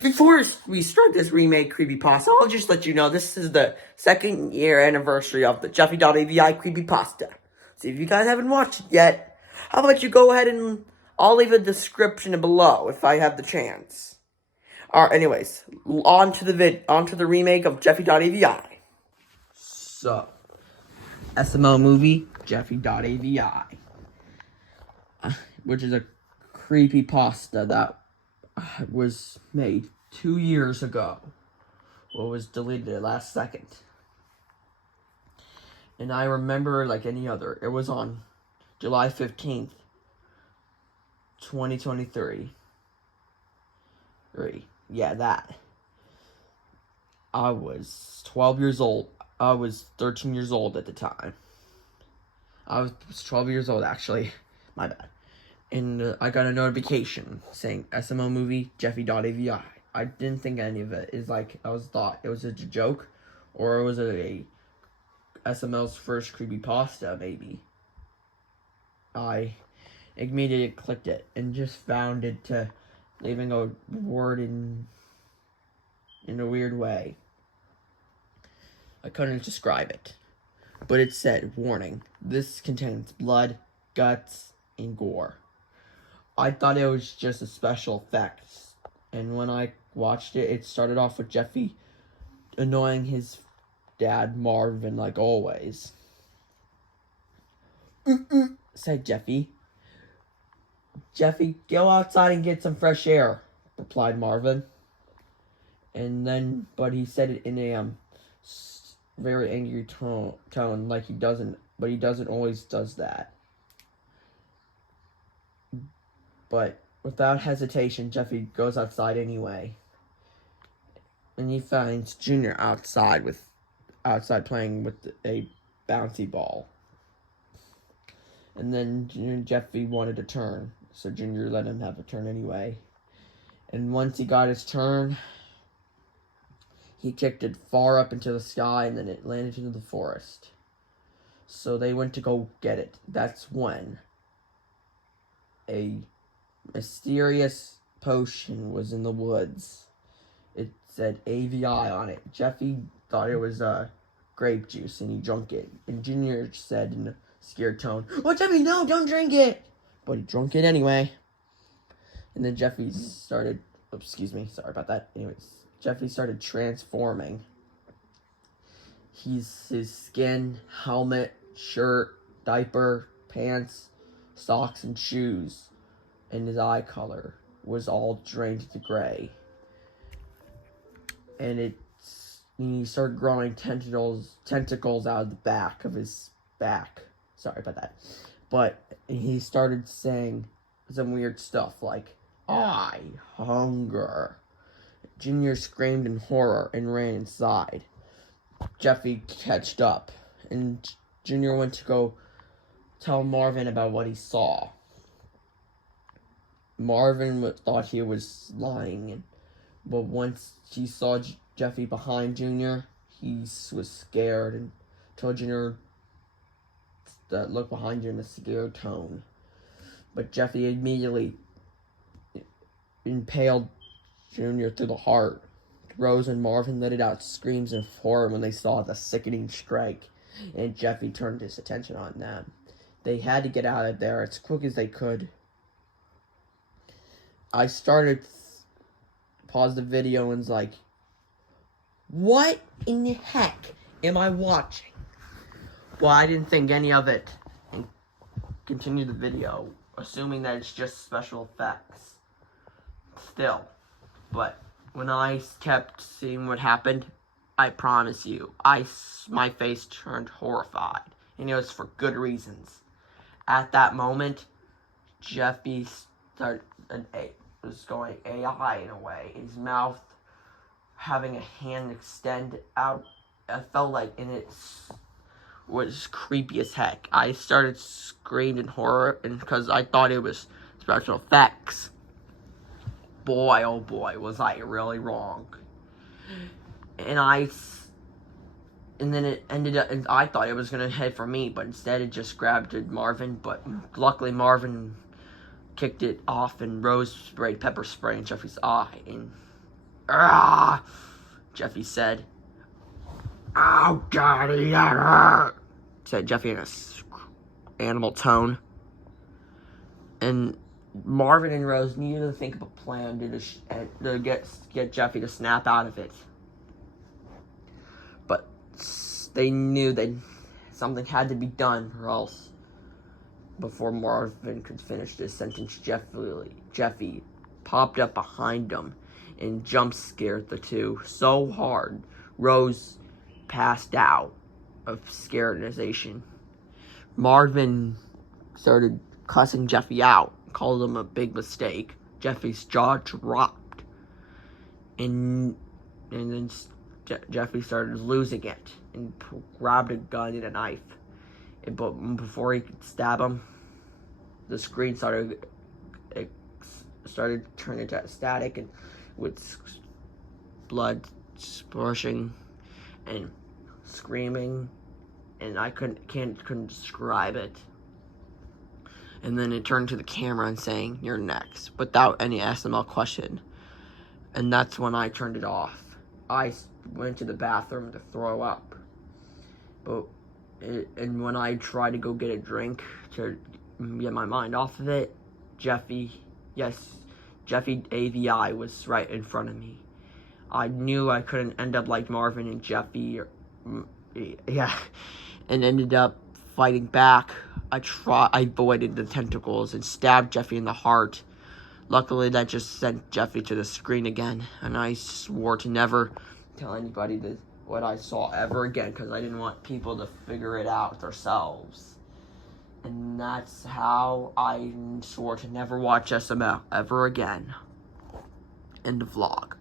Before we start this remake creepypasta, I'll just let you know this is the 2nd year anniversary of the jeffy.avi creepypasta. So if you guys haven't watched it yet, how about you go ahead and I'll leave a description below if I have the chance. Alright, anyways, on to the remake of jeffy.avi. So, SML movie, jeffy.avi, which is a creepypasta that was made 2 years ago. Well, it was deleted last second. And I remember like any other. It was on July 15th, 2023. Yeah, that. I was 12 years old. I was 13 years old at the time. I was 12 years old, actually. My bad. And I got a notification saying SML movie, jeffy.avi. I didn't think any of it is like, I thought it was a joke, or it was a SML's first creepypasta, maybe. I immediately clicked it and just found it to leaving a word in a weird way. I couldn't describe it, but it said, warning, this contains blood, guts, and gore. I thought it was just a special effects, and when I watched it, it started off with Jeffy annoying his dad Marvin like always. Said Jeffy. Jeffy, go outside and get some fresh air, replied Marvin. And then, but he said it in a very angry tone, like he doesn't always does that. But without hesitation, Jeffy goes outside anyway. And he finds Junior outside playing with a bouncy ball. And then Jeffy wanted a turn, so Junior let him have a turn anyway. And once he got his turn, he kicked it far up into the sky, and then it landed into the forest. So they went to go get it. That's when a mysterious potion was in the woods. It said AVI on it. Jeffy thought it was grape juice, and he drank it. And Junior said in a scared tone, "Oh, Jeffy, no, don't drink it!" But he drank it anyway. And then Jeffy started, excuse me, sorry about that. Anyways, Jeffy started transforming. His skin, helmet, shirt, diaper, pants, socks, and shoes, and his eye color was all drained to gray. And he started growing tentacles out of the back of his back. Sorry about that. But he started saying some weird stuff like, "I hunger." Junior screamed in horror and ran inside. Jeffy catched up, and Junior went to go tell Marvin about what he saw. Marvin thought he was lying, but once he saw Jeffy behind Junior, he was scared and told Junior to look behind you in a scared tone. But Jeffy immediately impaled Junior through the heart. Rose and Marvin let out screams of horror when they saw the sickening strike, and Jeffy turned his attention on them. They had to get out of there as quick as they could. I started pause the video and was like, what in the heck am I watching? Well, I didn't think any of it and continued the video, assuming that it's just special effects. Still, but when I kept seeing what happened, I promise you, my face turned horrified, and it was for good reasons. At that moment, Jeffy was going AI in a way. His mouth having a hand extend out. I felt like, and it was creepy as heck. I started screaming in horror, and because I thought it was special effects. Boy, oh boy, was I really wrong. And then it ended up, and I thought it was going to head for me, but instead it just grabbed Marvin, but luckily Marvin kicked it off, and Rose sprayed pepper spray in Jeffy's eye, and "Ah!" Jeffy said. "Oh, Daddy, that hurt," said Jeffy in a animal tone. And Marvin and Rose needed to think of a plan to get Jeffy to snap out of it. But they knew that something had to be done, or else, before Marvin could finish this sentence, Jeffy popped up behind him and jump scared the two so hard Rose passed out of scaredization. Marvin started cussing Jeffy out, called him a big mistake. Jeffy's jaw dropped, and then Jeffy started losing it and grabbed a gun and a knife. But before he could stab him, the screen started turning to static and with blood splashing and screaming, and I couldn't describe it. And then it turned to the camera and saying, "You're next," without any SML question. And that's when I turned it off. I went to the bathroom to throw up. And when I tried to go get a drink to get my mind off of it, jeffy.avi was right in front of me. I knew I couldn't end up like Marvin and Jeffy, and ended up fighting back. I avoided the tentacles and stabbed Jeffy in the heart. Luckily, that just sent Jeffy to the screen again, and I swore to never tell anybody what I saw ever again, because I didn't want people to figure it out themselves. And that's how I swore to never watch SML ever again. End of vlog.